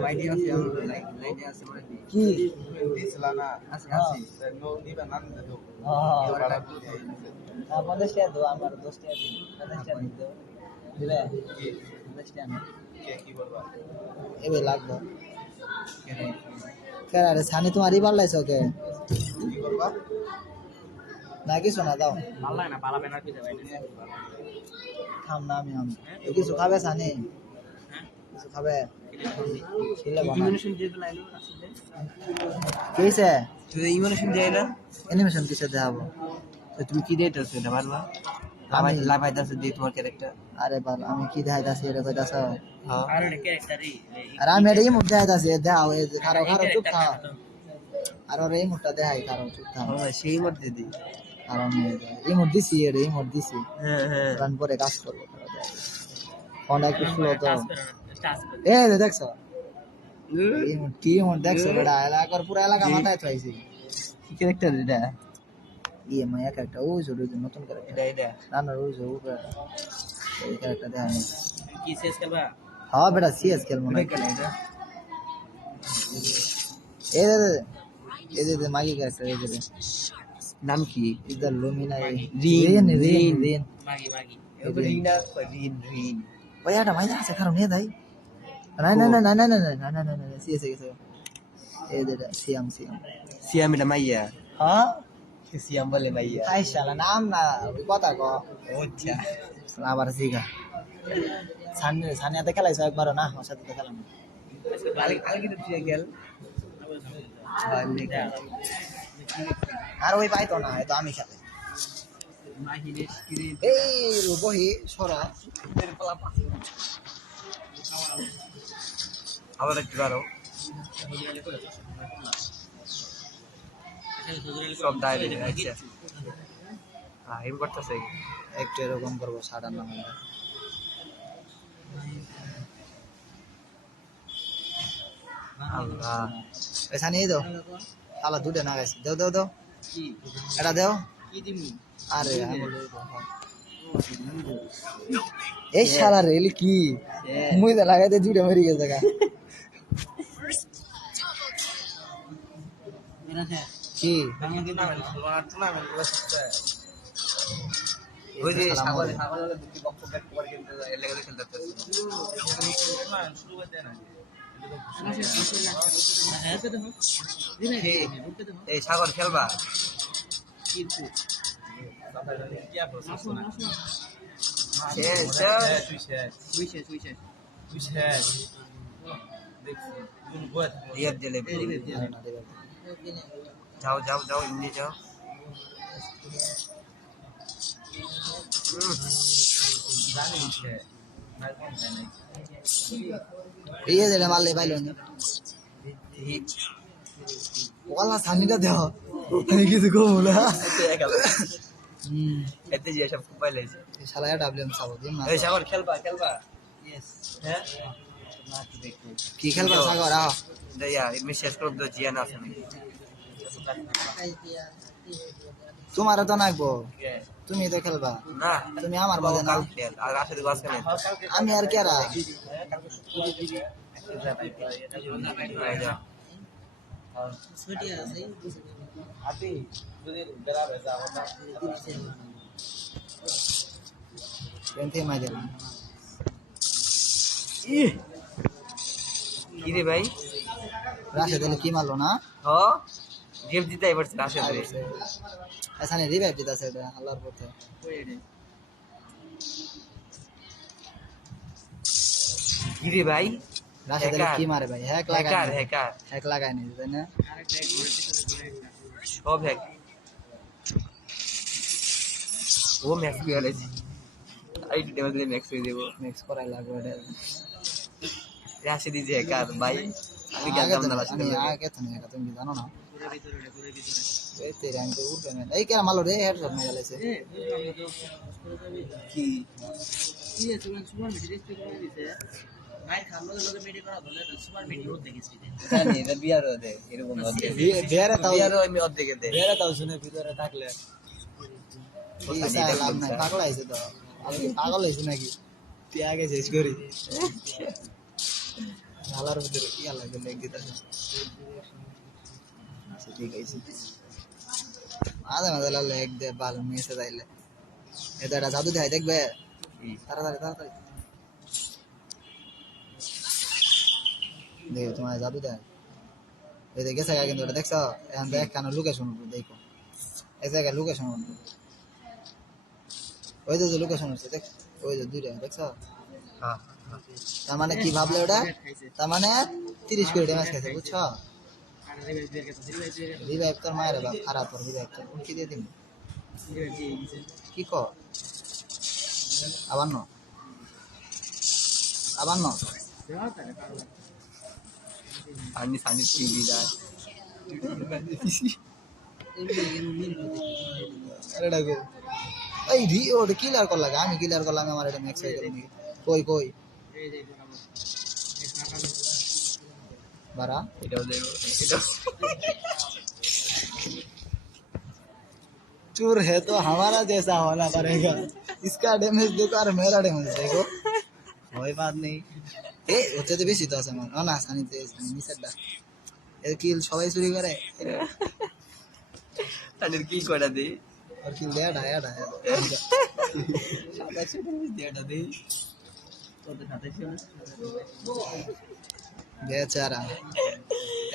Idea আছে লাইনে আছে মানে কি দিছলা না আছে নো দিবা নাম দে তো হ্যাঁ 50 টাকা দাও আমার 10 টাকা দিন 50 টাকা দিন দাও দিবে কি 50 টাকা না কি করবা এবে লাগবে কেন রে সানি তোমারই ভাল লাগছে কে কি করবা না কিছু না দাও ভাল লাগে না পালা ব্যানার পিছে ভাই খাম না আমি কিছু খাবে সানি কিছু খাবে ছিলে বানা ইমিউনেশন দিয়ে লাইলো আসলে কিছে তুই ইমিউনেশন দিয়ে না অ্যানিমেশন কিসে দেখাবো তো তুমি কি দিতেছ এটা পারবা আমি লাভাইতাছ দি তোমার ক্যারেক্টার আরে বাল আমি কি দেখাইতাছি এটা কইতাছ হ্যাঁ আর ক্যারেক্টারই আর আমি এটাই মুখ দেখাইতাছি দাও এই যে খারো খারো চুপ থাও আর ওর এই মুখটা দেখাই খারো চুপ থাও সেই মধ্যে দি আর আমি এই মুখ দিছি এই মুখ দিছি হ্যাঁ রান পরে কাজ করবো ফোন একটু স্লো তো টাস্ক এই যে দেখছো এই মুখ কি মুখ দেখছো এটা এলাকার পুরো এলাকা মাথায় চাইছি কি ক্যারেক্টার এটা ইয়ে মায়া একটা ও জোরে নতুন করে এটা না না রোজ ও এই ক্যারেক্টার দেখাই কি শেষ করবা হ্যাঁ বেটা সিএস খেলবো না এটা এটা এই যে মাগি ক্যারেক্টার এই যে নাম কি ইদার লুমিনা রিন, রিন মাগি মাগি রিনা রিন ভাই এটা মাইনা আছে কারণ এ দাই না না না না না না না না না না সিএস গেছে এই যে সিএম সিয়াম এটা মাইয়া হ্যাঁ সিয়াম বলে মাইয়া আই শালা নাম না ওই কথা কো আচ্ছা আবার জিগা সানিয়াতে খেলাইছো একবারও না ওর সাথে তো খেলাম আগে তো তুই গেল আর ওই পাইতো না এই তো আমি খেলে মাহিনে স্ক্রিন এই বহি সরা আবার একটু আরো সব দাঁড়িয়ে আচ্ছা হ্যাঁ এই করতেছে একটু এরকম করবো সাড়ার নাম আল্লাহ পয়সা নিয়ে দাও শালা দুটো না গেছে দাও দাও দাও কি এটা দাও কি দিমু আরে এই শালা রেল কি মুই তো লাগাইতে দুটো মরে গেছে গা এরা হ্যাঁ কি বাংলাদেশ টুর্নামেন্ট বসছে ওই যে সাগর দুটি বক্স ব্যাক করে কিন্তু এর লেগে খেলতে শুরু করতে না হ্যাঁ তো দেখো দিনে ঢুকতে দেখো এই সাগর খেলবা কিন্তু রিয়াদ জেলে যাও যাও যাও এমনি যাও এই যে মারলে পাইলো না ওলা সানিটা দাও আমি কিছু কমু না এতে যে সব মোবাইল আছে শালা ডাবলিএম সাবো দিন না এই সাগর খেলবা খেলবা ইয়েস হ্যাঁ কি খেলবা সাগর আহ দয়া এমনি শেষ করে দাও জিয়ান আছে নাকি তোমার তো নাকবো তুমি তো খেলবা না তুমি আমার মাঝে না খেল আর রাশেদ বাস কেন আমি আর কেরা ছুটি আছে আপনি যদি বেরাবে যাও না পেন্থে মাঝে কি রে ভাই রাশেদ কি মারলো না হ গেম জিতে এবার রাশেদ রে এখানে রিভাইভ দিতেছে এটা আল্লাহর পথে কি রে ভাই রাশেদ কি মারে ভাই হ্যাক লাগায় হ্যাকার হ্যাকার হ্যাক লাগায় নি তাই না সব হ্যাক ও ম্যাক্স কি হলে আই টু ডেমো ম্যাক্স হয়ে দেবো মিক্স করাই লাগবে এটা রাশেদ ইজ হ্যাকার ভাই আমি জানতাম না রাশেদ আগে তো না তুমি কি জানো না এই তেরে আমি তো উঠবে না এই কেরা মারলো রে হেডশট মেরে গেছে কি কি আছে সুপার মিডি রেস্ট করে দিছে ভাই খামলো লোকে মিডি করা বলে সুপার মিডি হতে গেছে জানি এটা বিয়ার দে এরকম অর্ধেক বিয়ারে তাও বিয়ারও আমি অর্ধেক দে বিয়ারে তাও শুনে ভিতরে থাকলে পাগল আইছে তো আমি পাগল হইছি নাকি তুই আগে শেষ করি খালার ভিতরে কি লাগে লেগ দিতেছে আচ্ছা ঠিক আছে মাঝে মাঝে লেগ দে বাল মেসে যাইলে এটা একটা জাদু দেয় দেখবে তাড়াতাড়ি তাড়াতাড়ি দেখো তোমার জাদু দেয় এই যে গেছে কিন্তু এটা দেখছো এখন দেখ কেন লোকেশন উঠবে দেখো এই জায়গায় লোকেশন উঠবে ওই যে লোকেশন উঠছে দেখ ওই যে দুইটা দেখছো তার মানে কি ভাবলে ওটা তার মানে 30 কোটি ড্যামেজ খাইছে বুঝছো আর রিভাইভ গেছে রিভাইভ তোর মায়ের বাপ খারাপ তোর রিভাইভ তোর কি দিয়ে দিন রিভাইভ দিয়ে গেছে কি কর আবার ন দেওয়া তারে কারণ সানি সানি টিভি দা আরে ডাকো এই রি ওটা কিলার কর লাগে আমি কিলার করলাম আমার এটা ম্যাক্স হয়ে গেল নাকি কই কই এই যে বারা এটাও দেবো এটাও चूर है तो हमारा जैसा होना पड़ेगा इसका डैमेज देखो और मेरा डैमेज देखो कोई बात नहीं ए হচ্ছে তো বেশি তো আছে আমার না সানি তে সানি মিসাডা এর কিল সবাই চুরি করে সানির কি করা দে আর কিল দেয়া ডায়া সাদা ছোট দেটা দে কত সাথে ছিল বেচারা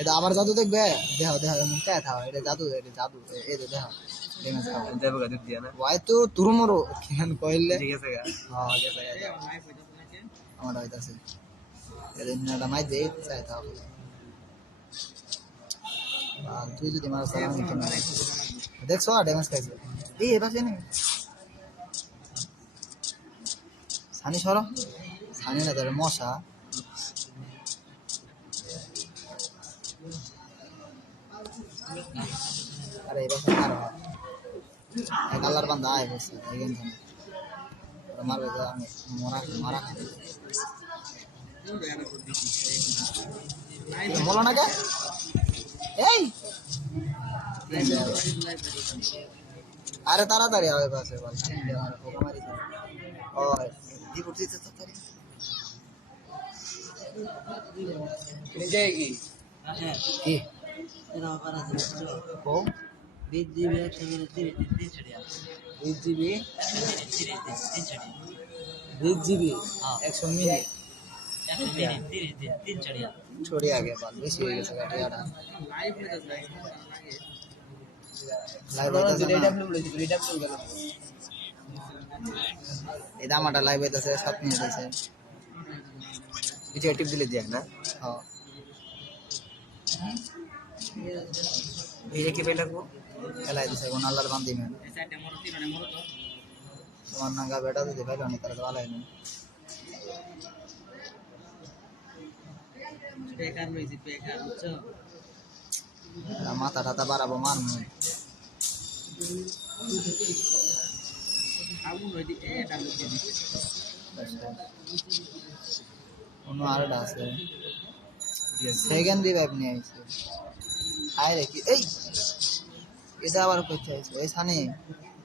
এটা আবার জাদু দেখবে দেখো দেখো মুখটা থাও এটা জাদু এই যে দেখো ড্যামেজ খাও দেবো গাদু দিয়া না ওয়াই তো তুরমরো কেন কইলে ঠিক আছে গা হ্যাঁ গেছে গেছে লাইভ হইতো নাকি আমার হইতাছে এর ইন্নাটা মাই দে চাই তাও আর তুই যদি মারা সালাম নিতে না দেখছো ড্যামেজ খাইছে এই এটা কেন সানি সরো সানি না তার মশা আরে এটা কারো এক আল্লাহর বান্দা আয় বসে এইখান থেকে মারবে তো আমি মারা বলো না কে এই আরে তাড়াতাড়ি হবে পাশে বল আমার পোকা মারি ও দি করতে তাড়াতাড়ি নিজে কি কি এরা আবার আছে ও 20 জিবি একসঙ্গে 3 ছড়িয়া 20 জিবি 3 ছড়িয়া 20 জিবি 100 মিনিট 1 মিনিট 3 ছড়িয়া छोड़ी आ गया बाल बेसी हो गया गाटियाड़ा লাইভ হইতো লাগে लाइव होता है রিডাব্লিউ বলেছি রিডাব্লিউ গেল ये दामाटा लाइव होता है 7 मिनट से কিছু টিপ দিলে দিয়া না हां এই কি পেলা কো খেলাই দিছে কোন আল্লাহর বান্দি में সাইডে মরো তিননে মরো তো তোমার নাঙ্গা বেটা তো দেখাইলো নি তার ভালো হয়নি বেকার রইছে বেকার বুঝছো মাথা টাথা বাড়াবো মারমু আগুন হইতে এটা লুকে দিছে অন্য আরেকটা আছে সেকেন্ড রিভাইভ নিয়ে আইছে আয় দেখি এই এটা আবার করতে আইছে এই সানি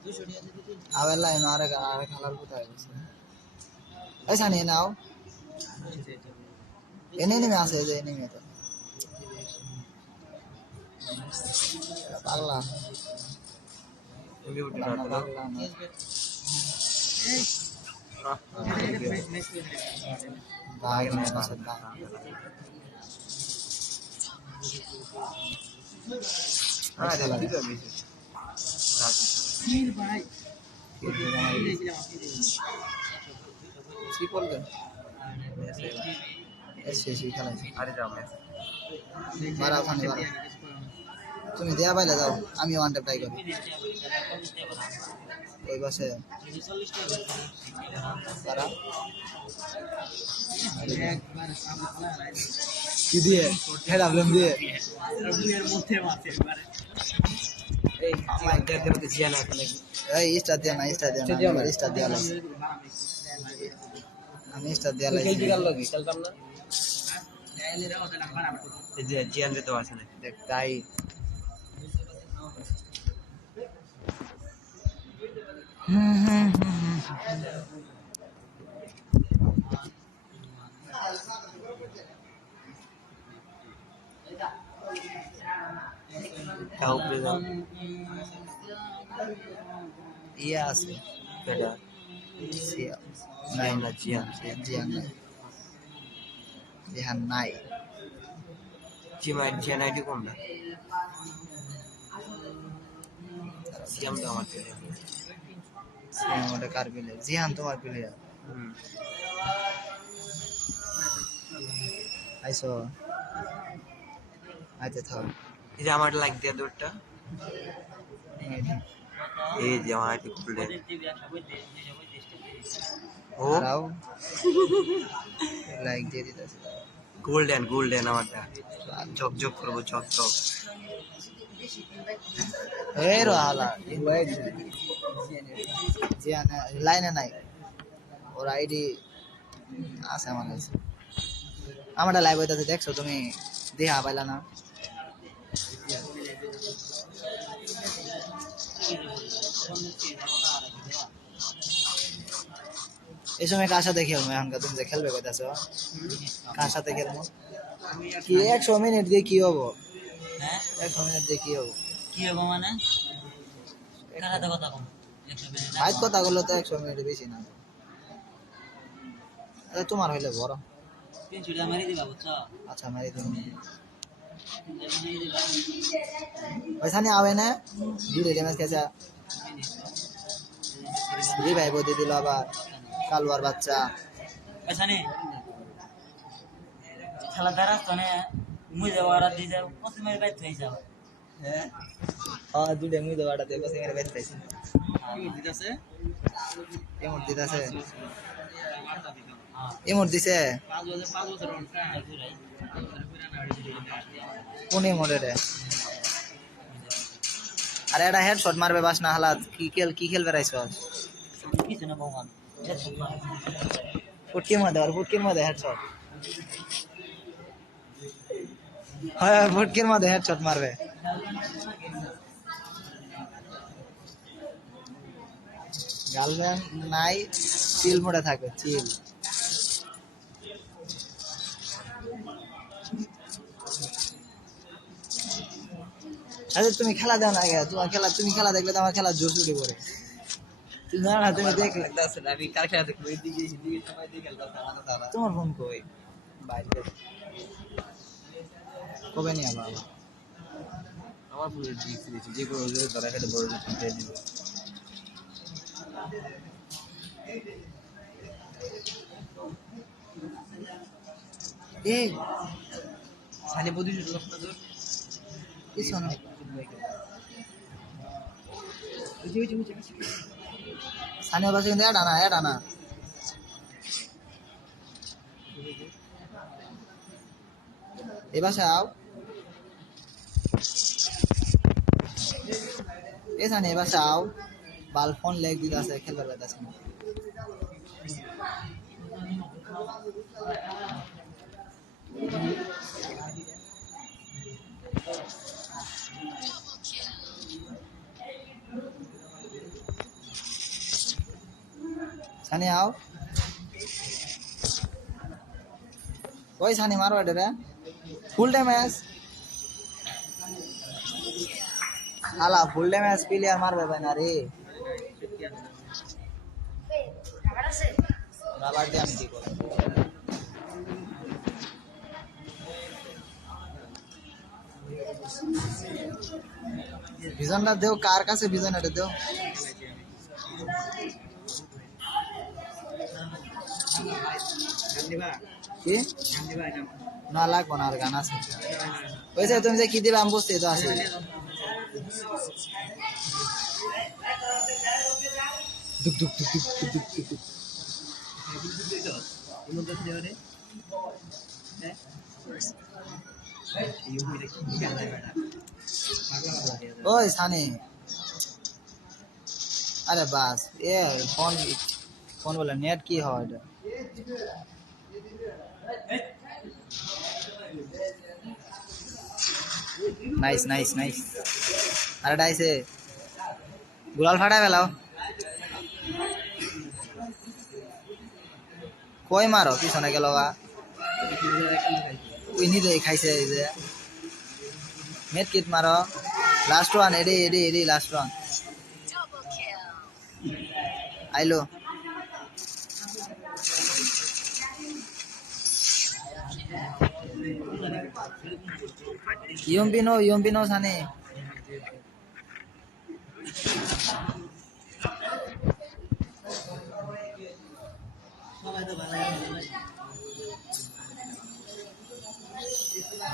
200 টাকা দিতে আবার লাইন আরে খালার কোথায় গেছে এই সানি নাও এনে নেমে আসে যে নেমে তো পাগলা তুমি উঠে না পাগলা পাগলা না ভাগ না পাশে ভাগ হ্যাঁ রে ঠিক আছে নীল ভাই দেখলাম আপনি কি বলবে এসে খেলাইছে আরে যাও ম্যাচ মারা ওখানে মারা তুমি দেয়া বাইলে যাও আমি ওয়ান ট্যাপ ট্রাই করি ওই পাশে তারা একবার সামনে খোলা কি দিয়ে হেড আপলাম দিয়ে রুমের মধ্যে মারতে একবারে এই আমার দেখতে জিয়া না এখানে এই স্টার দিয়া না স্টার দিয়া না আমার স্টার দিয়া লাগছে আমি স্টার দিয়া লাগছে খেলতে গেল কি খেলতাম না এলেরা ওটা নাম্বার আবার এই যে জিয়ান রে তো আছে না দেখ তাই কাউ উপরে যাও ইয়া আছে এটা সিয়া নাই না জিয়ান জিয়ান নাই জিহান নাই জিয়ান আইডি কোনটা সিয়াম তো আমার প্লেয়ার সিয়াম ওটা কার প্লেয়ার জিহান তোমার প্লেয়ার আইসো আইতে থাক এই যে আমার লাইক দিয়া দৌড়টা এই যে আমার আইডি খুলে ও রাও লাইক দিয়ে দিতেছে গোল্ডেন আমারটা ঝকঝক করবো ঝকঝক এই রো হালা জিহান লাইনে নাই ওর আইডি আছে আমার কাছে আমারটা লাইভ হইতাছে দেখছো তুমি দেখা পাইলা না এই সময় কার সাথে খেলবো এখনকার তুমি যে খেলবে কইতাছো কার সাথে খেলবো কি 100 মিনিট দিয়ে কি হবো হ্যাঁ 100 মিনিট দিয়ে কি হবো কি হবে মানে কারাতে কথা কম 100 মিনিট আজ কথা বললো তো 100 মিনিট বেশি না আরে তোমার হইলে বড় 300 টাকা মারি দিবা বুঝছো আচ্ছা মেরে তুমি ওইখানে আবে না দুটো ড্যামেজ খেয়েছে রিভাইভ দিয়ে দিল আবার কালুয়ার বাচ্চা এখানে খেলা দ্বারা তনে মুই যাওয়ার দিছে কত মেরে বাইত হই যাও হ্যাঁ দুটো মুই তো বাড়াতে বসে মেরে বেঁচে পাইছি কি দিতেছে এমন দিতেছে এমন দিছে 5 বছর অন কাজ কোন এমন রে আরে এটা হেডশট মারবে বাস না হালাত কি খেলবে রাইছস কিছু না ভগবান ফুটকির মধ্যে হেডশট হ্যাঁ ফুটকির মধ্যে হেডশট মারবে গার্লফ্রেন্ড নাই চিল মোডে থাকে চিল আরে তুমি খেলা দাও না আগে তুমি খেলা দেখলে তো আমার খেলা জোর চুরি করে তুমি জানো না তুমি দেখলে আমি কার খেলা দেখবো এদিকে সময় দিয়ে খেলতাম আমাদের তারা তোমার ফোন কই বাইরে কবে নিয়ে আবার আমার পুরো দিয়েছি যে কোনো ধরা খেলে বড় দিয়ে দিব এই সানি বদিস দোর কিছু না স্থানীয় বাসে কিন্তু এড আনা এ বাসে আও এ সানি এ বাসে আও বাল ফোন লেগ দিতে আছে খেলবার বেতাছে সানি আও ওই সানি মারো এটা রে ফুল ড্যামেজ আলা ফুল ড্যামেজ প্লেয়ার মারবে ভাই না রে রাবার দিয়ে আমি কি করব ভিজনটা দেও কার কাছে ভিজন এটা দেও কি না লাগবো না আর গান আছে ওইসে তুমি যে কি দিবে আমি বুঝতে তো আছে দুক দুক দুক দুক দুক দুক দুক ওই সানি আরে বাস এ ফোন বলে নেট কি হয় এটা নাইস নাইস নাইস আরে ডাইসে গুলাল ফাটাই ফেলাও কই মারো পিছনে গেল ওই নিজে খাইছে এই যে মেড কিট মারো লাস্ট ওয়ান এডি এডি এডি লাস্ট ওয়ান আইলো ইউএমপি নো সানে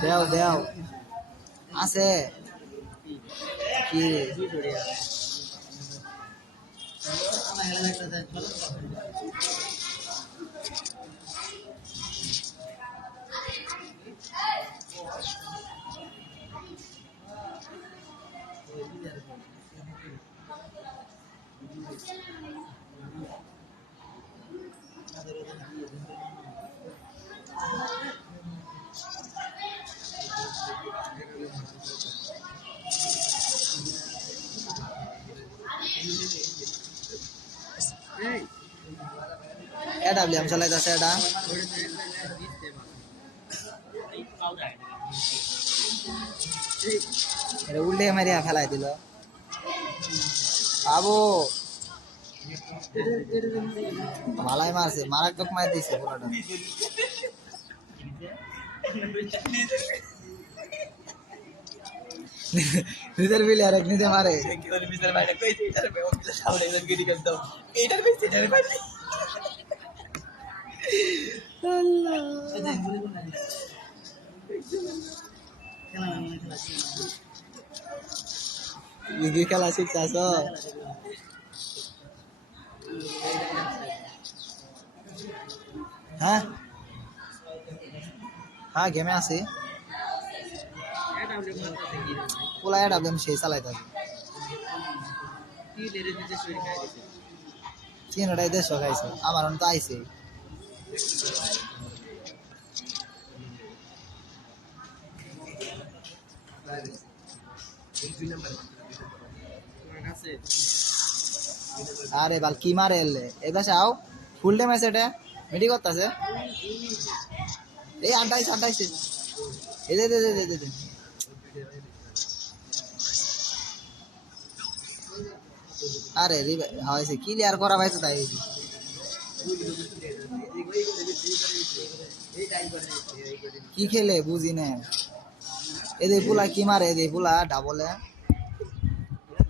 দেও দেও আছে কি এডাব্লিউএম চালাইতাছে এটা এটা উল্টে মারিয়া ফেলাই দিল বাবু মালাই মারছে মারাত্মক মার দিছে পুরোটা নিজের বিলে আর নিজে মারে লিগি খেলা শিখছাস হ্যাঁ হ্যাঁ গেমে আছি পোলা এডাব্লিউএম সেই চালাইতাছে চিনটাই দেশ খাইছে আমার তো আইছে আরে বাল কি মারে এলে এবার আও ফুল ডে ম্যাচ এটা মিটি করতেছে এই 28 এই দে দে দে দে আরে রে হইছে ক্লিয়ার করা ভাই তো তাই কি খেলে বুঝি না এদের পুলা কি মারে এদের পুলা ডাবলে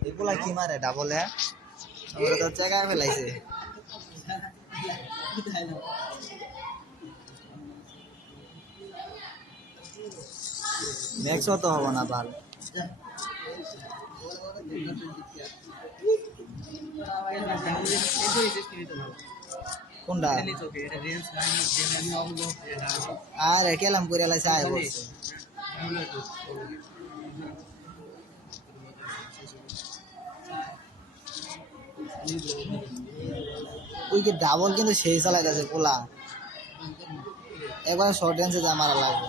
এই পুলা কি মারে ডাবলে ওরা তো চেকা ফেলাইছে নেক্সট তো হবে না ভাল কোনটা আরে কেলাম করে লাইছে আয় বলছে ওই যে ডাবল কিন্তু সেই চালাই যাচ্ছে পোলা একবার শর্ট রেঞ্জে যা মারা লাগবে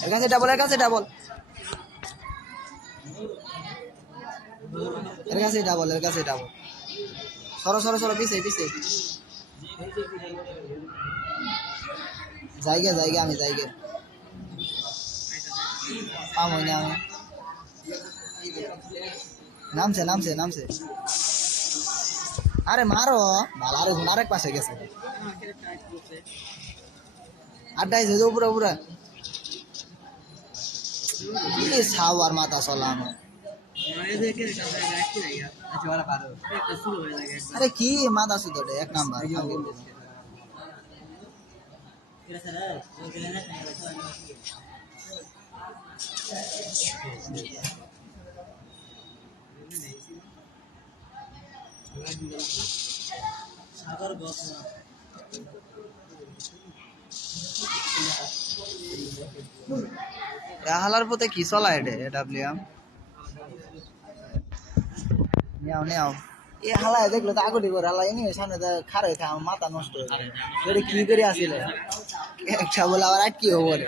এর কাছে ডাবল এর কাছে ডাবল এর কাছে ডাবল এর কাছে ডাবল সরো সরো সরো পিছে পিছে জায়গা জায়গা আমি জায়গা পামই না আমি নামছে নামছে নামছে আরে মারো ভালো আরে আরেক পাশে গেছে আড্ডাইছে যে উপরে উপরে কি সাওয়ার মাথা চলা আমার আরে কি মাথা শুধু এক নাম্বার হালার পথে কি চলা এটা ডাব্লিউএম নেও নেও এ হালা দেখলো তো আগলি করে হালা এনে সামনে খারে থা আমার মাথা নষ্ট হয়ে গেল এটা কি করে আসিল একটা বলে আবার আটকি হবো রে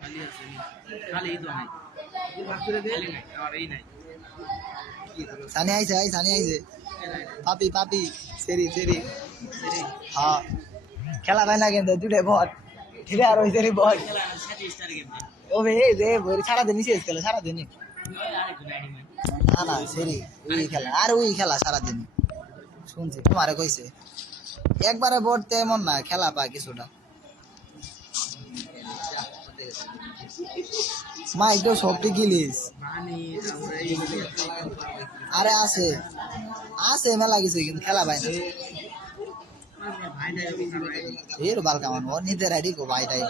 খালি আছে খালি তো নাই খালি নাই আর এই নাই সানি আইছে পাপি পাপি সেরি সেরি হ্যাঁ খেলা ভাই না কিন্তু দুটো বট ঠিক আছে আর ওই সেরি বট খেলা 37 গেম ও বে এই যে সারা দিন শেষ খেলে সারা দিন আরেকজন আইডি মাই না না সেরি ওই খেলা আর ওই খেলা সারা দিন শুনছি তোমারে কইছে একবারে বটতে এমন না খেলা পা কিছুটা মা একটু সবটি গিলিস বানি তারপরে এই আরে আছে আছে মেলা কিছু কিন্তু খেলা পাই না আমার ভাইটাই ওখানে এর বাল কামান ও নিজে রেডি কো ভাইটাই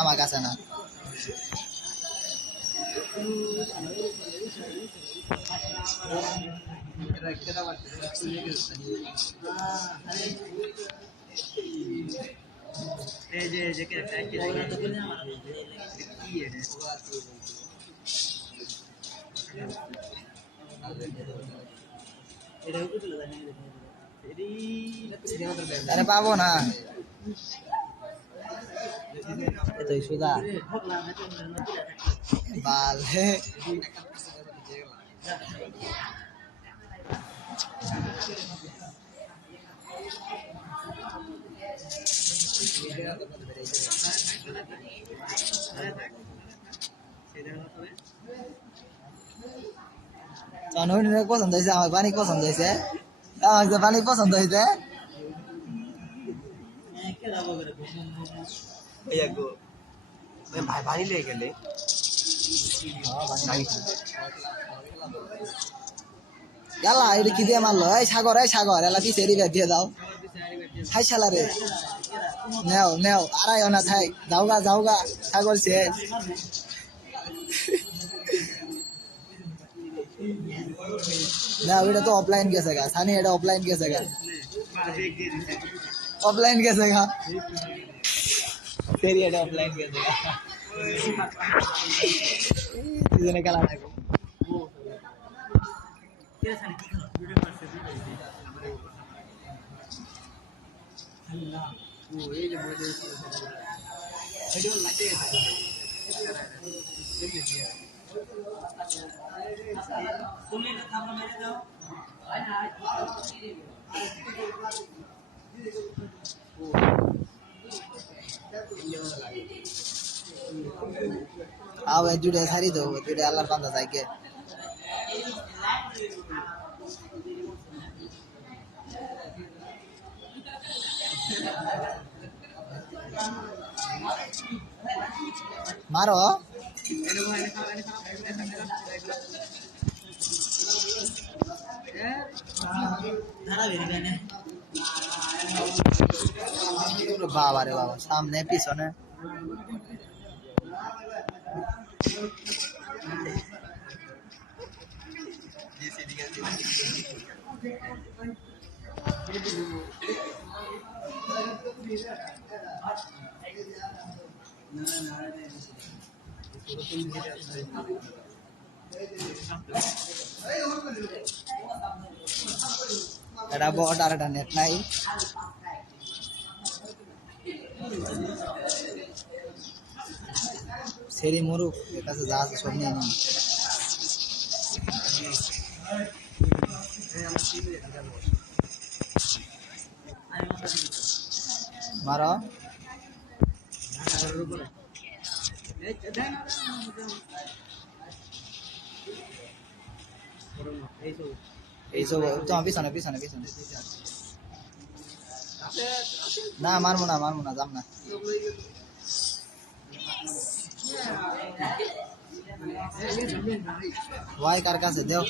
আমার কাছে না এই যে ক্যারেক্টার কি এটা এটা কি চলে জানি আরে পাবো না এতই সুদা বাল হে পছন্দ হয়েছে আমার পানি পছন্দ হয়েছে আমার পানি পছন্দ হয়েছে ভাই ভারী লেগে গেলে গেলা এটা কি দিয়ে মারলো এই সাগর এলা পিছে রিবে দিয়ে দাও হাই শালা রে নেও আড়াই না থাই যাওগা সাগর শেষ না এটা তো অফলাইন গেছে গা সানি এটা অফলাইন গেছে গা অফলাইন গেছে গা সেরি এটা অফলাইন গেছে গা দুজনে খেলা থাকো आओ जुड़े सारी दो जुड़े अल्लाह बंदा जाके मारो बाबा रे बाबा सामने पीछे এটা বট আর এটা নেট নাই সেরি মুরুক এর কাছে যা আছে সব নিয়ে নিন মারো এই সব তোমার পিছনে না মারবো না যাম না ওয়াই কার কাছে দেও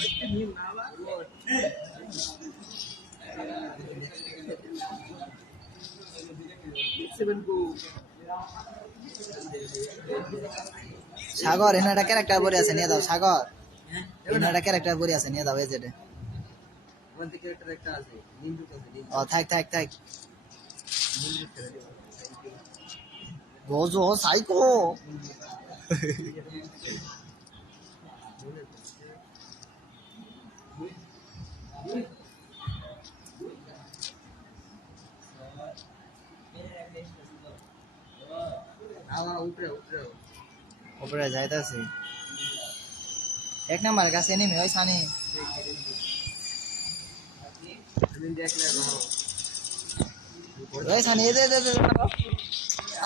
সাগর এখানে একটা ক্যারেক্টার পরে আছে নিয়ে দাও সাগর এখানে একটা ক্যারেক্টার পরে আছে নিয়ে দাও এই যেটা ও থাক গোজো সাইকো উপরে যাইতাছি এক নাম্বার কাছে নেমে ওই সানি ওই সানি এ দে দে দে মারো।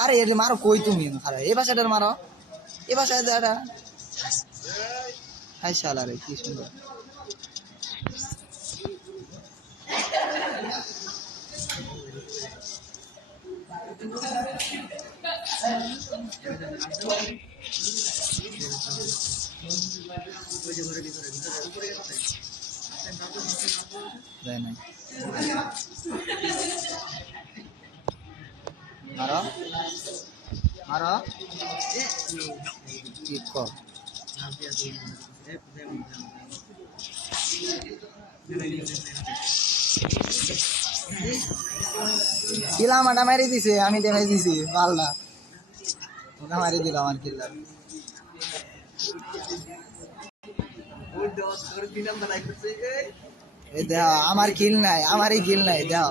আরে এর মারো কই তুমি আরে এই ভাষাটার মারো এই ভাষায় দাঁড়া হাই শালা রে কি সুন্দর যায় নাই মারো মারো ঠিক কর কিলা মাটা মারি দিছে আমি ড্যামেজ দিছি পাল্লা ওটা মারি দিল আমার কিল্লা এই দেখ আমার কিল নাই আমারই কিল নাই দেখ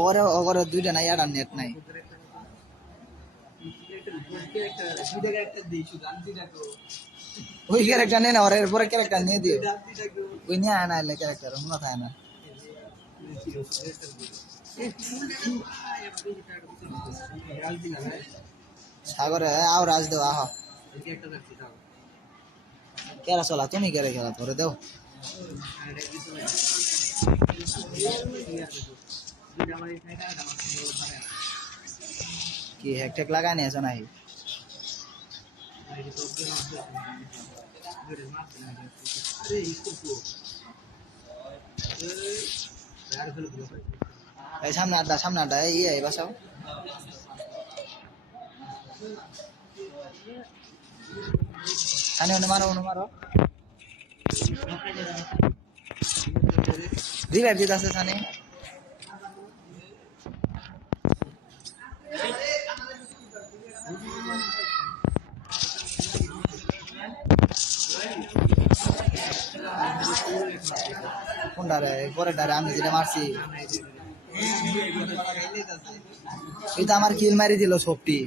ওরে ওরে দুইটা নাই আর নেট নাই ওই ক্যারেক্টার নেই না ওর এরপরে ক্যারেক্টার নিয়ে দিও ওই নিয়ে আয় না এলে ক্যারেক্টার মনে থাকে না সাগরে আও রাজ দেও আহ কেরা চলা তুমি কেরে খেলা ধরে দেও কি হ্যাকট্যাক লাগাই নিয়েছো নাকি এই সামনে আড্ডা এই বাসাও মারো রিভাইভ দিতে আছে সানি কোনটা রে পরেরটা রে আমি যেটা মারছি এটা আমার কিল মারি দিল সবটি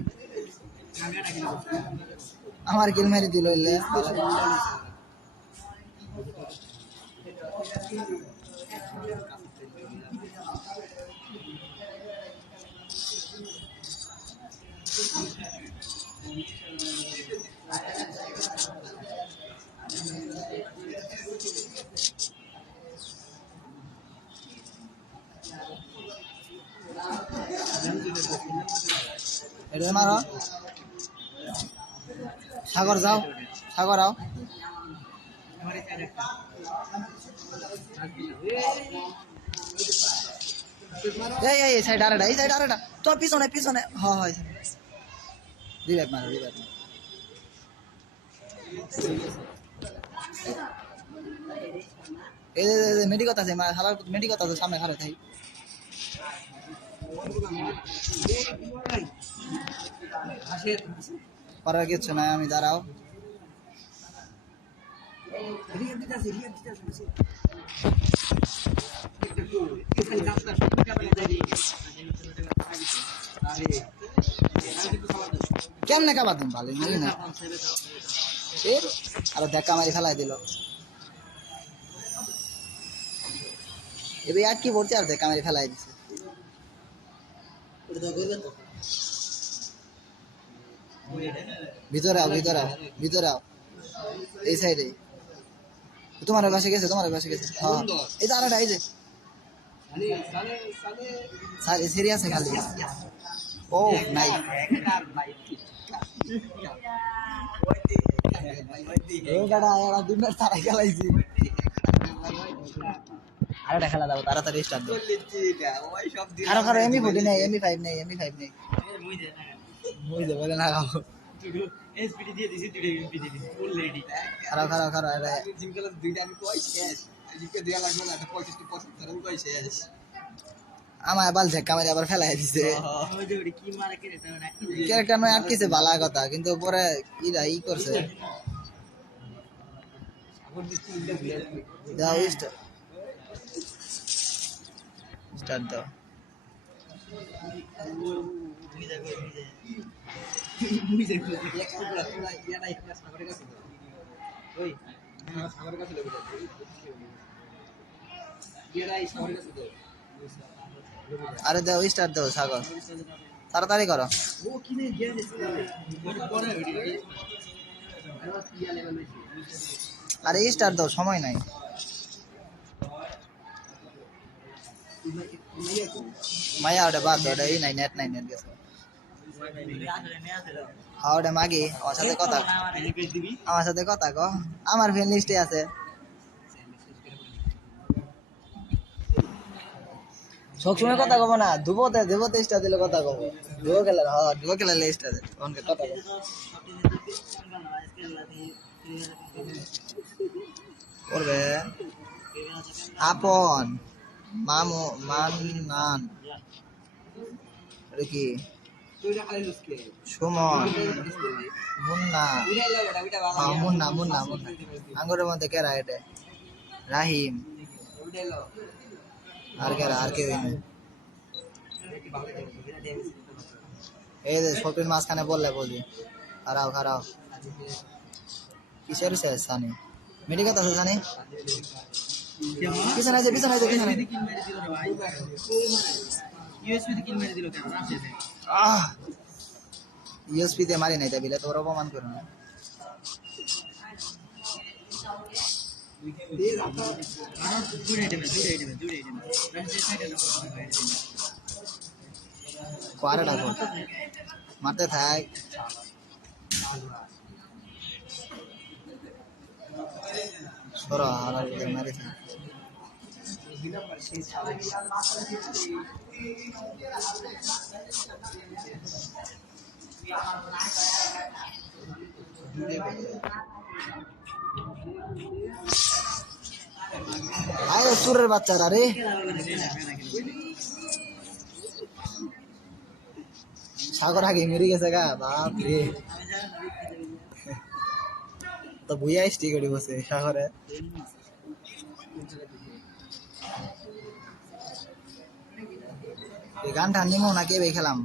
আমার কিল মারি দিল এলে এটা মারো সাগর যাও সাগর আও এই সাইড আরেটা তোর পিছনে হয় রিভাইভ মারো এই মেডিকত আছে হালার মেডিকত আছে সামনে খারাপ থাই করার কিছু নাই আমি দাঁড়াও কেমনে কাবা তুমি ভালো না আর দেখা মারি ফেলাই দিল এবার আর কি বলছে আর দেখা মারি ফেলাই দিছে ভিতরে আও এই সাইডে তোমার পাশে গেছে হ্যাঁ এই তো আরেকটা এই যে সিরিয়াস খালি ও নাই আরেকটা খেলা দাও তাড়াতাড়ি স্টার্ট দাও খারো এমবি 40 নেই এমবি 5 নেই মুই দে বলে না খাও এসপিডি দিয়ে দিছি দুইটা এমপি দিয়ে দিছি ফুল রেডি খারো আরে জিম খেলা দুইটা আমি কই শেষ জিমকে দেয়া লাগবে না 65% ধরে কই শেষ আমার বাল ঝেক্কা মারি আবার ফেলাই দিছে কি মারে কে এটা না ক্যারেক্টার নয় আটকেছে ভালো কথা কিন্তু পরে ই করছে দাও স্টার্ট দাও আরে দাও স্টার্ট দাও সাগর, তাড়াতাড়ি করো। আরে স্টার্ট দাও, সময় নাই। মায়া ওটা বাদ দাও, ওটা এই নাই, নেট নাই, নেট গেছে। হ্যাঁ ওটা মাগি, আমার সাথে কথা, আমার সাথে কথা কো, আমার ফ্রেন্ড লিস্টে আছে। সবসময় কথা কব না, দুবোতে দেবতে স্টার দিলে কথা কব। দুবো খেলার, হ্যাঁ দুবো খেলার স্টার দে, অনকে কথা কব। করবে আপন মামু মান্নান, এটা কি সুমন, মুন্না, হ্যাঁ মুন্না মুন্না মুন্না, আঙ্গুরের মধ্যে কেরা এটা, রাহিম, আর কেরা, আর কেউ নেই। এই যে শপির মাঝখানে বললে বুঝি, খারাও খারাও, কিসের শেষ সানি মিটি কথা আছে সানি, পিছনে আছে, পিছনে আছে, পিছনে। ইউএসপি তে মারি নাই তাই বিলে, তোর অপমান করো না। কোয়ারে ডাকো, মারতে থাক। সরো আর মারি থাক। আরে চুরের বাচ্চারা রে, সাগর আগে মেরে গেছে গা, বাপ রে। তো বুইয়া স্টি করে বসে সাগরে। গানটা নিমো না কে খেলাম,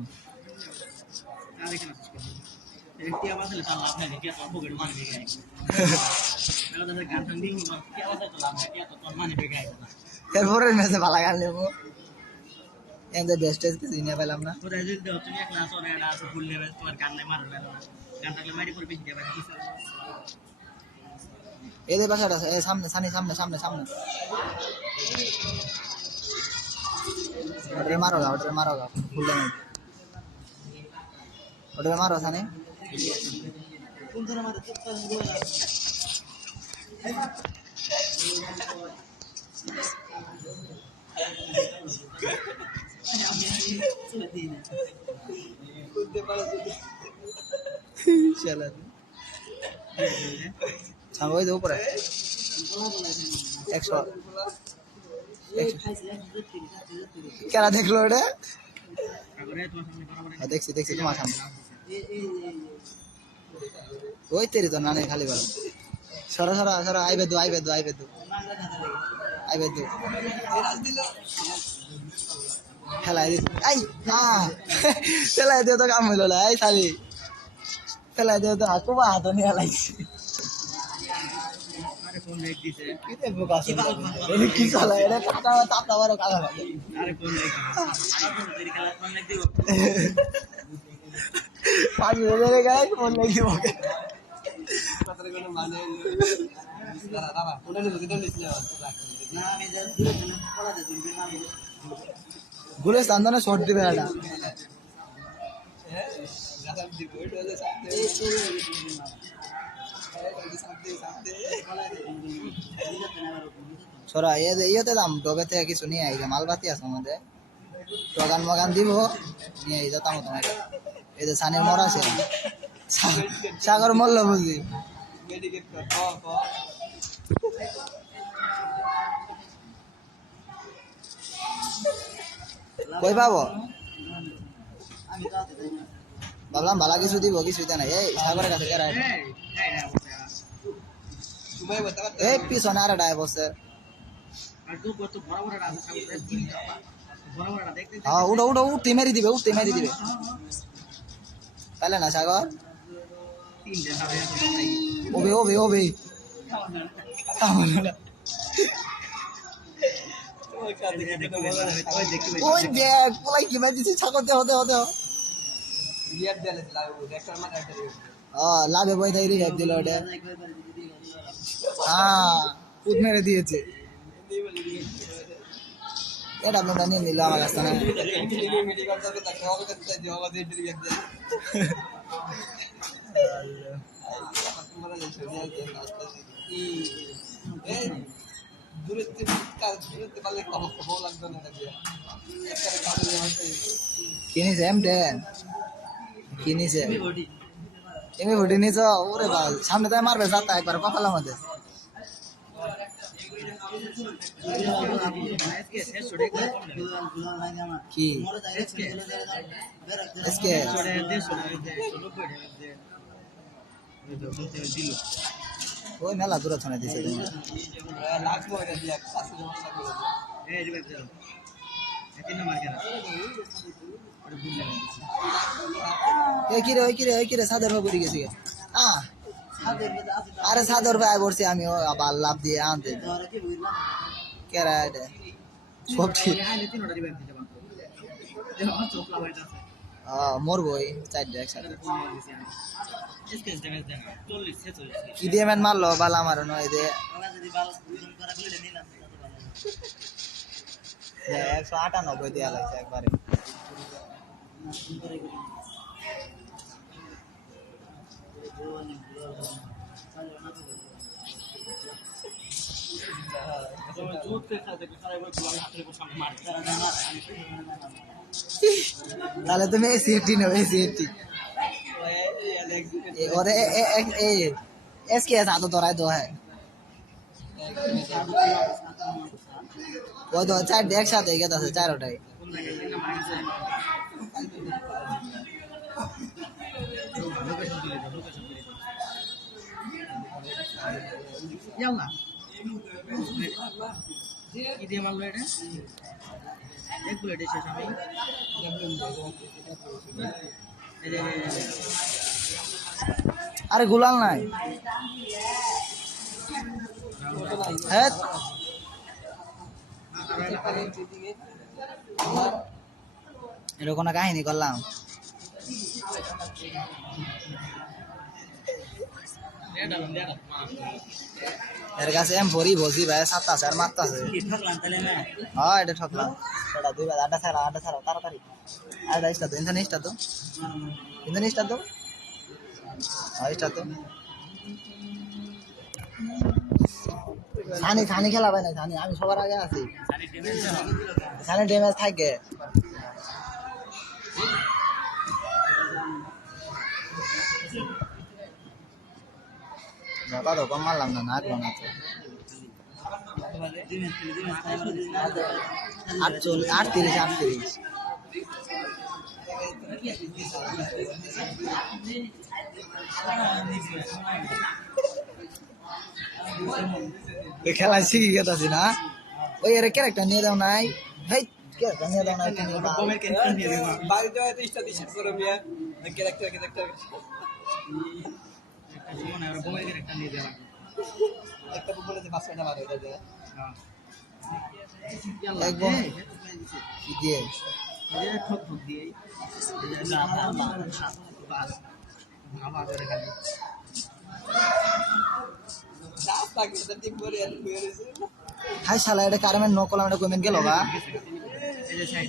এরপরের ম্যাচে ভালো গান নেবো, এমনি বেস্ট চিনে পেলাম না। এদের বাসাটা আছে, সামনে সানি, সামনে সামনে সামনে, ওটারে মারো গা, ওটারে মারো গা, ফুল ড্যামেজ, ওটারে মারো সানি। ওই যে উপরে 100 কেরা দেখলো ওটা, দেখছি দেখছি তোমার সামনে, ওই তেরি তো নানে খালি বলো, সরা সরা সরা, আইবে দু আইবে দু আইবে দু আইবে দু, খেলাই দিস, আই খেলাই দিয়ে তো কাম হইল না, এই খালি খেলাই দিয়ে তো হাকুবা হাত নিয়ে লাগছে। কি চলে এটা, টাকা বড় কাজ হবে। পাঁচ বছরের গায়ে ফোন লাগি ওকে, ঘুরে স্থান শর্ট দিবে এটা, সরা ইয়েতে দাম ডবে থেকে কিছু নিয়ে আই, মালবাতি আছে আমাদের, টগান মগান দিব নিয়ে এই যেতাম তোমার। এই যে সানির মরা আছে, সাগর মরল বুঝি, কই পাবো ভাবলাম ভালো কিছু দিব, কিছুতে নাই। এই সাগরের কাছে কেরা, এই পিছনে আর ডায় বসে, বড় বড় দেখতে হ্যাঁ উঠো উঠো উঠতে মেরে দিবে তাহলে না সাগর তিনটে সাড়ে ওবে ওবে ওবে ওই দেখ পোলাই কি মাই দিছি ছাগল দেহ দেহ দেহ লাভে বই তাই রিভাইভ দিল ওটা হ্যাঁ পুত মেরে দিয়েছে এটা আপনার নিয়ে নিল আমার কাছ থেকে কিনিছে M10 কিনিছে এমনি ভোটে নিয়েছ ওরে বাল সামনে তাই মারবে যাতা একবার কপালের মধ্যে কি এসকে ওই মেলা দূরে ছড়ে দিছে ওই কিরে সাদের ভাবে পড়ে গেছি আরে সাদর ভাই বলছি আমি আবার লাভ দিয়ে আনতে কেরা এটা সব ঠিক মরবো ওই চারটে একসাথে কি দিয়ে ম্যান মারলো বালা মারো নয় দে 198 দেওয়া লাগছে একবারে তাহলে তুমি এসি নেও এসি और एसके साथ तो दो है वो तो चार एक साथ है क्या था चारों टाइम যাওনা কি দিয়ে মারলো এটা এক বুলেট এসে আমি আরে গুলাল নাই হ্যাঁ এরকম কাহিনী করলাম এর কাছে M4 বসি ভাই 7000 মারতাছে হ্যাঁ এটা ঠকলাম সেটা দুই বার আটা ছাড়া তাড়াতাড়ি আটা ইস্টা তো ইন্দা তো হ্যাঁ ইস্টা তো ছানি খেলা ভাই না ছানি আমি সবার আগে আছি ছানি ড্যামেজ থাকে দাদা তো কম মারলাম না নাচলো না তো 38 খেলা শিখে গেছি না ওই এর ক্যারেক্টার নিয়ে দাও নাই হেই ক্যারেক্টার নিয়ে দাও নাই তুমি বোমের ক্যারেক্টার নিয়ে দেবা বাড়িতে হয়তো স্ট্যাটিস্টিক্স করে মিয়া ক্যারেক্টার জীবনে আর বোমের ক্যারেক্টার নিয়ে দেবা একটা বলে যে 5 মিনিট মারে এটা যে একদম কি দিয়ে এটা ঠক দিয়ে বাস ভাবা করে খালি রাস্তা কি ঠিক করে আর কইরেছে হাই শালা এটা কারমেন নো কলাম এটা কইমেন গেল বা এই যে সাইড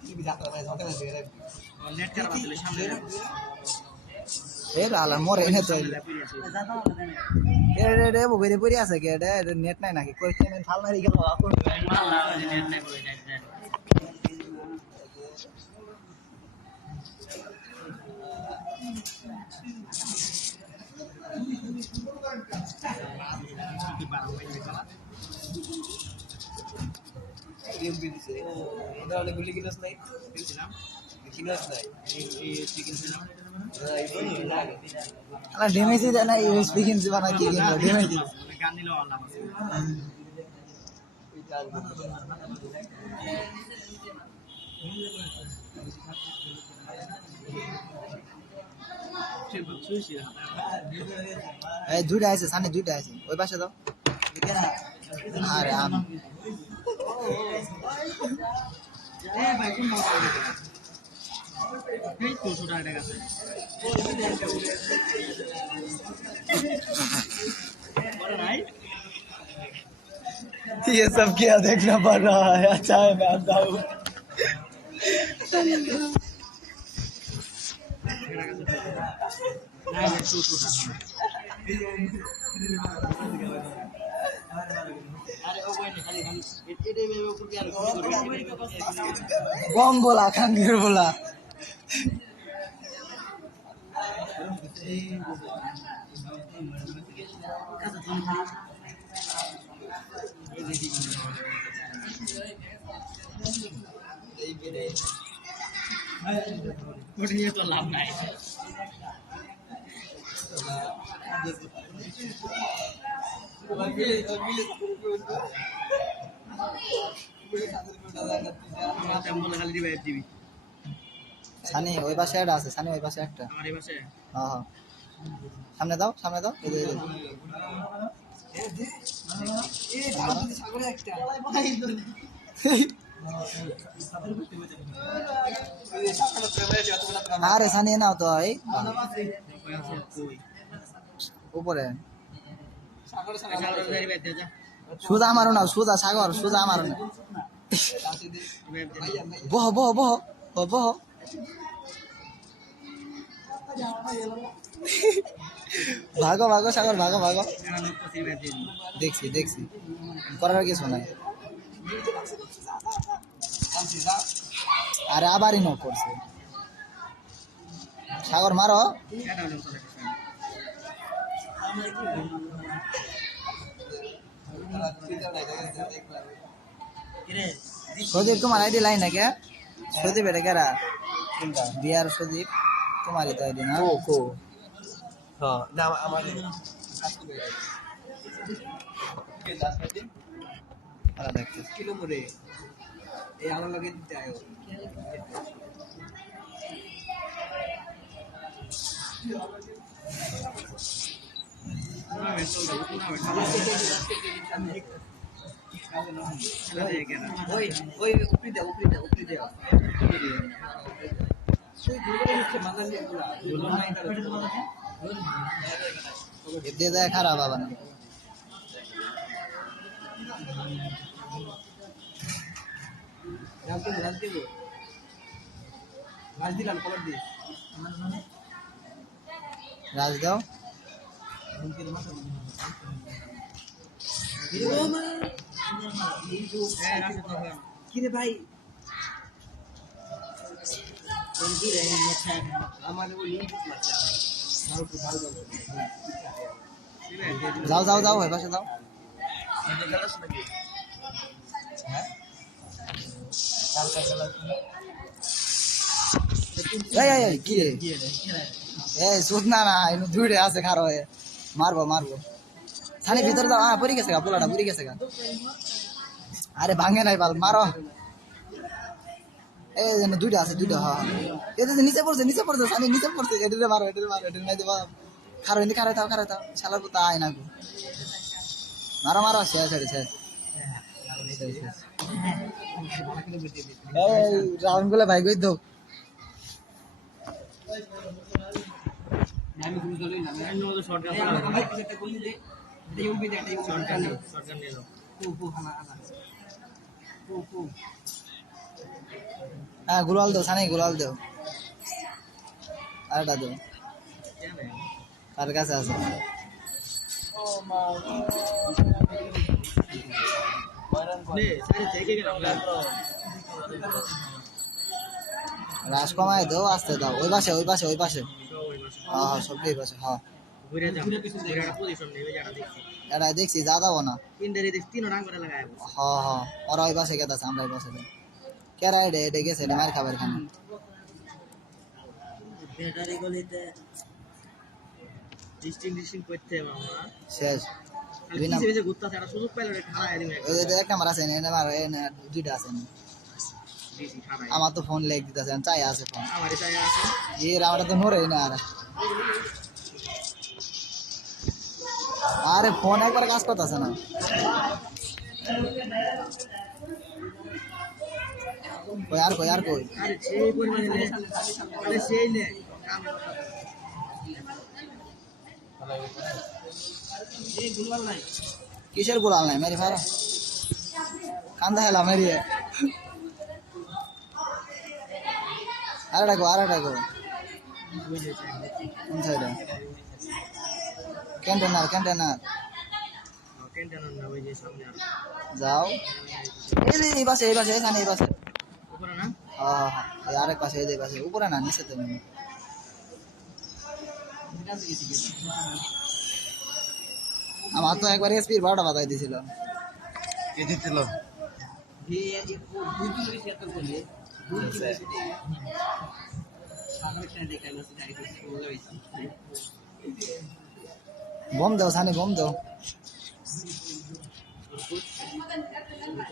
কি বিজাত করে ঝটকা দিয়ে নেট করা বাদলে সামনে এর আলা মরে এনে তো এর রে বইরে পড়ি আছে কি এটা নেট নাই নাকি কই পেমেন্ট ফাল মারি গেল এখন নেট নাই বলে নেট গেম দিছে এটা অনেক গুলি কিনস নাই কিনস নাই এই চিকেন ছিলাম আলা ড্যামেজ দেয় না এই স্পিকিং দিবা না কি ড্যামেজ গান দিলো আল্লাহ এই দুইটা আছে সামনে দুইটা আছে ওই পাশে দাও আরে আম ये सब क्या देखना पड़ रहा है अच्छा है मैं आता हूँ बम बोला खंगीर बोला নিয়ে তো লাভ নাই খালি দিবি দিবি সানি ওই পাশে একটা আছে সানি ওই পাশে একটা আমার এই পাশে হ্যাঁ সামনে দাও এই যে আরে সানি নাও তো এই উপরে সুজা মারো না সুজা সাগর সুজা মারো না বহ বহ বহ বহ ভাগো ভাগো সাগর ভাগো ভাগো দেখছি করার কিছু নাই আরে আবারই নক করছে সাগর মারো সদীপ তোমার আইডি লাইন নাকি সদীপ এটা কেরা বিয়ার সদীপ তোমারই তো আইডি না কো হ্যাঁ না আমাদের দেখতে কিলো মরে এই আমার লগে দিতে আয়ো ওই ওই উপরি দাও দিয়ে দেয় খারাপ বাবা না রাজ দাও কিরে ভাই আমার ওই যাও ওই পাশে যাও এই কি রে এই সুদ না এনে দূরে আছে খারো মারবো ছানি ভিতরে দাও পড়ে গেছে গা পোলাটা পড়ে গেছে গা আরে ভাঙে নাই বাল মারো এই যেন দুইটা আছে দুইটা হ্যাঁ এটা নিচে পড়ছে ছানি নিচে পড়ছে এটারে মারো এটারে নাই দেবা খারো এনে খারাই দাও শালার পুতা আয় না গো মারো শেষ এই রাউন্ড গুলো ভাই কই দাও আমি তুমি চলেই না আমি ওদের শর্টগান আমার পিছনে গুলি দে এটা ইউবি দে এটা শর্টগান নিয়ে নাও কু হানা কু হ্যাঁ গুলাল দাও সানি গুলাল দাও আরেকটা দাও কার কাছে আছে রাস কমায় দাও আস্তে দাও ওই পাশে হ্যাঁ সবটাই পাশে হ্যাঁ এটা দেখছি যা দাও না হ্যাঁ ওরা ওই পাশে গেছে আমরা ওই পাশে কেরা এটা গেছে এটা মার খাবার খানা ব্যাটারি গলিতে ডিস্টিং করতে মামা শেষ দুই নাম্বার পিছে ঘুরতাছে একটা সুযোগ পাইলো রে খাড়া এদিকে ওই যে এক নাম্বার আছে এনে মার এনে দুইটা আছে দিছি খাড়া আমার তো ফোন লেগ দিতেছে চাই আছে ফোন আমারই চাই আছে এর আমরা তো নড়ে না আর আরে ফোন একবার কাজ করতেছে না কই আর কই আরে সেই পরিমাণে নে আরে সেই নে এই গুলওয়াল নাই কিসের গোলাল নাই মেরি ফারা কান্দা হেলা মেরি আরে ডাকো বুঝেছি কোন সাইডে ক্যান্টেনার কেন না ওই যে সামনে আর যাও এই পাশে এখানে এই পাশে উপরে না এই আরেক পাশে এই পাশে উপরে না নিচে তো আমার তো একবার এসপির 12টা বাজাই দিছিল কে দিছিল এই দুই দিন শেয়ার করলে দুই দিন সামনে একটা দেখাইলো সেটাই বলে হইছে बम दो सानी बम दो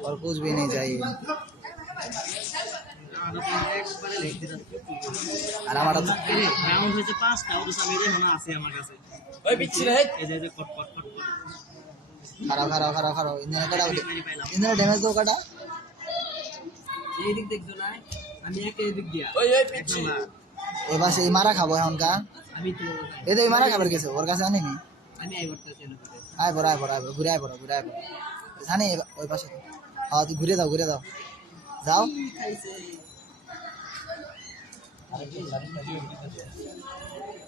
और कुछ भी नहीं चाहिए আর আমার তো রাউন্ড হয়েছে 5টা ওর সামনে এখন আছে আমার কাছে ওই বিচ্ছি রে এই যে কট কট কট খারাপ ইঞ্জিন কাটা ইঞ্জিন ড্যামেজ দো কাটা এই দিক দেখছো না আমি এই দিক দিয়া ওই বিচ্ছি ওই পাশে এই মারা খাবো এখন কা আমি তো এই তো এই মারা খাবার গেছে ওর কাছে আনিনি আমি আই করতেছি না আয় বড় ঘুরে আয় জানি ওই পাশে হ্যাঁ তুই ঘুরে দাও যাও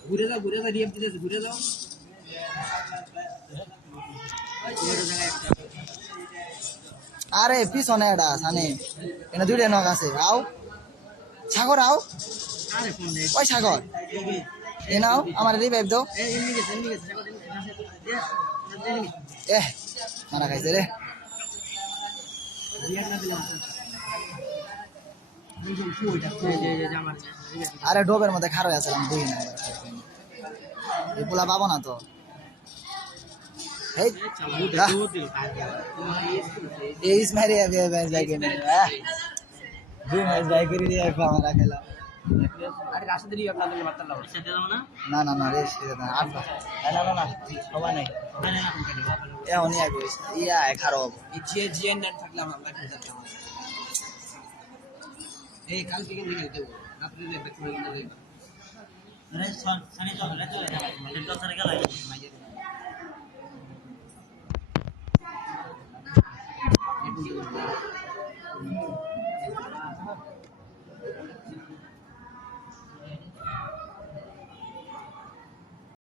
ঘুরে যাও ডিএম দিতেছে ঘুরে যাও আরে পিছনে এটা সানি এনে দুইটা নখ আছে আও সাগর আও আরে ফোন দে ওই সাগর এ নাও আমার রিভাইভ দাও এই এমনি গেছে মারা খাইছে রে রিয়াক না দিলাম আমার আরে ডোবের মধ্যে খারো আছিলাম বুঝি না এই পোলা পাবো না তো এই ইসমাইল ম্যাচ বাইকে দুই ম্যাচ বাইক করে দিয়ে আমরা খেলাম আরে রাশিদ রিয়াক না দিলে মারতে লাগবে সেটা দাও না না রেস না আটটা না সবাই নাই এমনই আগে ইয়া খারাপ জিএন নেট থাকলে আমরা খেলতে এই কালকে কিন্তু খেলতে হবে আপনি দেখবেন আরে সনি চলে চলে যাবে